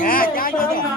હા ક્યાં ગયો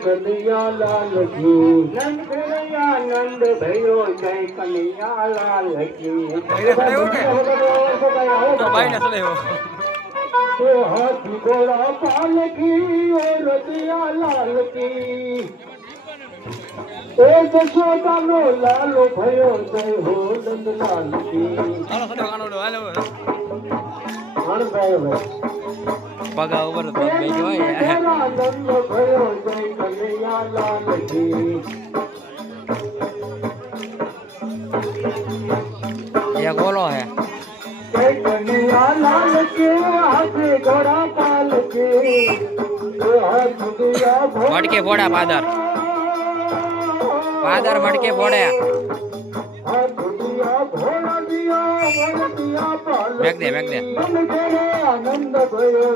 कन्हैया लाल की नंद भयो जय कन्हैया लाल की तो हाथी घोड़ा पाल की और रतिया लाल की एक छोटा नो लालो भयो जय हो नंद लाल की પગા ઉપર તો બેજો नंद भयो जय कन्हैया लाल की ये गोलो है जय कन्हैया लाल के हाथी घोड़ा पाल के हाथी दिया मटके फोड़ा पादर पादर मटके फोड़े फेंक दे आनंद भयो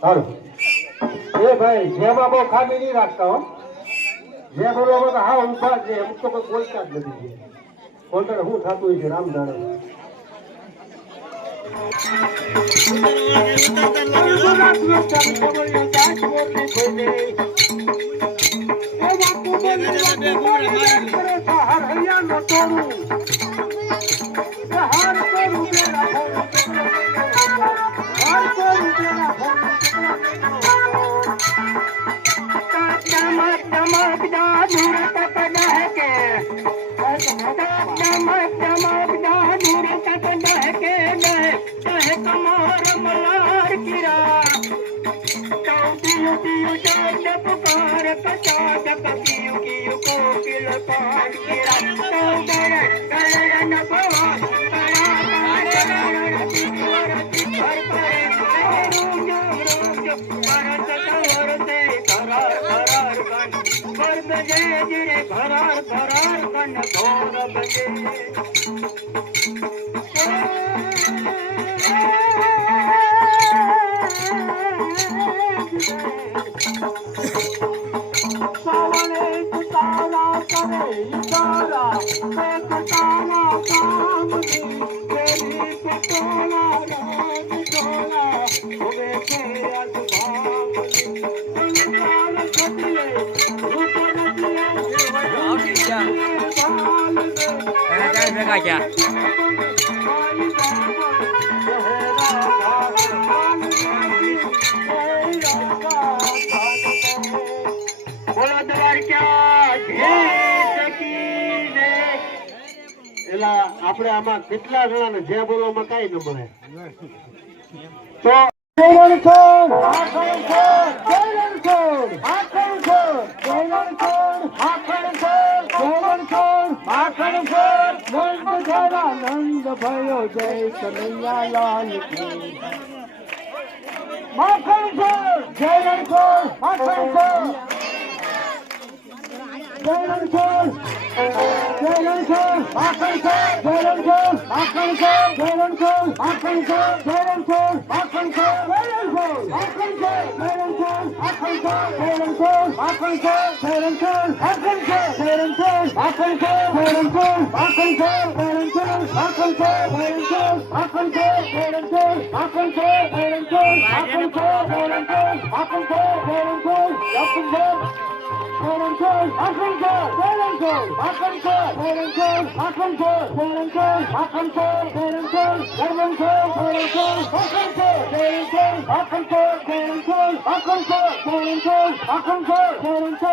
ए भाई जेमा बो खामी नहीं रखता हो जे बोलो तो हाँ उठा जे हमको कोई बोलता नहीं बोलता हूँ था तो इसे राम जाने क्या આપણે આમાં કેટલા જણાને જે બોલવામાં કાંઈ ન મળે તો જયરણછોડ માખણછોડ જયરણછોડ માખણછોડ જયરણછોડ માખણછોડ જયરણછોડ માખણછોડ નંદ ઘરા નંદ ભયો જય કનૈયા લાલ કી માખણછોડ જયરણછોડ માખણછોડ જયરણછોડ જયરણછોડ માખણછોડ જયરણછોડ માખણછોડ જયરણછોડ માખણછોડ જયરણછોડ માખણછોડ જયરણછોડ માખણછોડ જયરણછોડ માખણછોડ જયરણછોડ માખણછોડ જયરણછોડ માખણછોડ જયરણછોડ માખણછોડ જયરણછોડ માખણછોડ જયરણછોડ માખણછોડ જયરણછોડ માખણછોડ જયરણછોડ માખણછોડ જયરણછોડ માખણછોડ જયરણછોડ માખણછોડ જયરણછોડ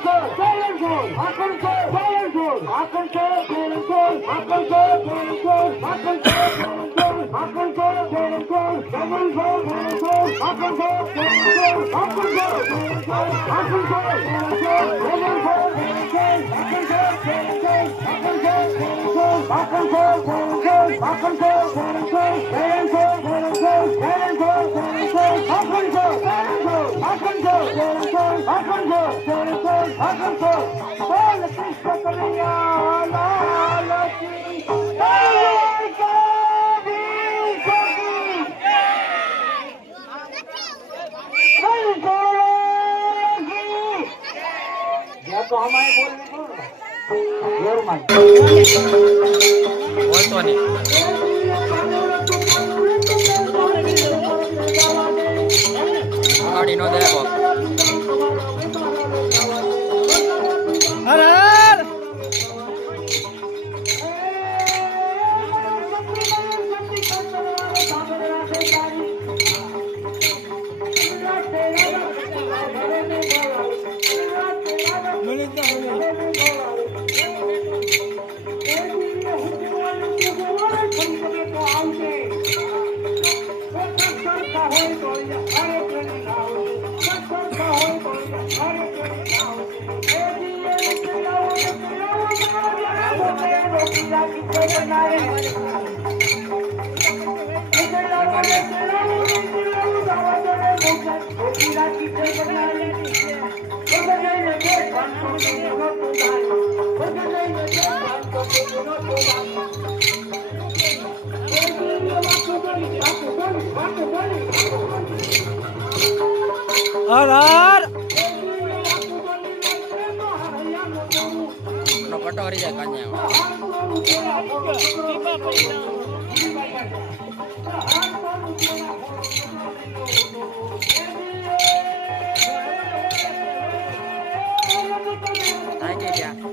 માખણછોડ Jayarણછોડ માખણછોડ જયરણછોડ માખણછોડ જયરણછોડ માખણછોડ જયરણછોડ માખણછોડ જયરણછોડ જયરણછોડ જયરણછોડ માખણછોડ જયરણછોડ માખણછોડ જયરણછોડ માખણછોડ જયરણછોડ માખણછોડ જયરણછોડ માખણછોડ જયરણછોડ માખણછોડ જયરણછોડ માખણછોડ જયરણછોડ માખણછોડ જયરણછોડ માખણછોડ જયરણછોડ માખણછોડ જયરણછોડ જયરણછોડ જયરણછોડ માખણછોડ જયરણછોડ માખણછોડ જયરણછોડ માખણછોડ तो हमारे બોલતો નહીં ગાડી નો દે બોલ કટોરી જાય કન્યા થાકી ગયા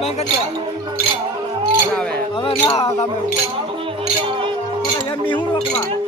બંધ કરી દે મજા આવે હવે ના તમે એમ હું રોકવા